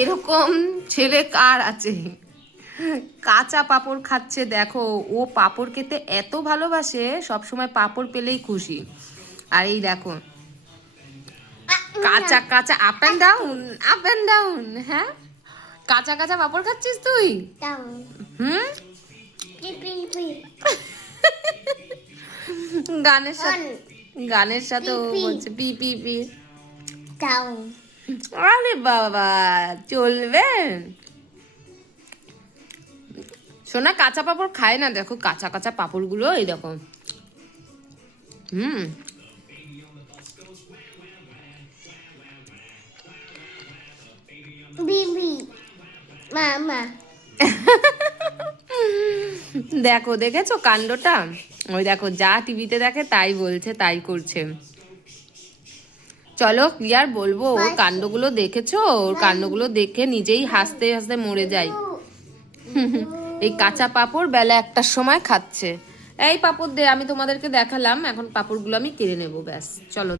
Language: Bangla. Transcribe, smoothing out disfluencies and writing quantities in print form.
এরকম ছেলে কার আছে? কাঁচা পাঁপড় খাচ্ছে দেখো, ও পাঁপড় খেতে এত ভালোবাসে, সবসময় পাঁপড় পেলেই খুশি। আর এই দেখো কাঁচা কাঁচা up and down, up and down. হ্যাঁ, কাঁচা কাঁচা পাঁপড় খাচ্ছিস তুই? হুম, গানের সাথে, গানের সাথে ও বলছে পি পি পি। আরে বাবা, চলবে। সোনা কাঁচা পাঁপড় খায় না, দেখো কাঁচা কাঁচা পাঁপড় গুলো এই দেখো। হুম, দেখো দেখেছো কাণ্ডটা? ওই দেখো, যা টিভিতে দেখে তাই বলছে, তাই করছে। চলো কি আর বলবো, ওর কাণ্ডগুলো দেখেছো? ওর কাণ্ডগুলো দেখে নিজেই হাসতে হাসতে মরে যাই। এই কাঁচা পাঁপড় বেলা 1টার সময় খাচ্ছে। এই পাঁপড় দে, আমি তোমাদেরকে দেখালাম, এখন পাঁপড়গুলো আমি কেড়ে নেবো, ব্যাস চলো।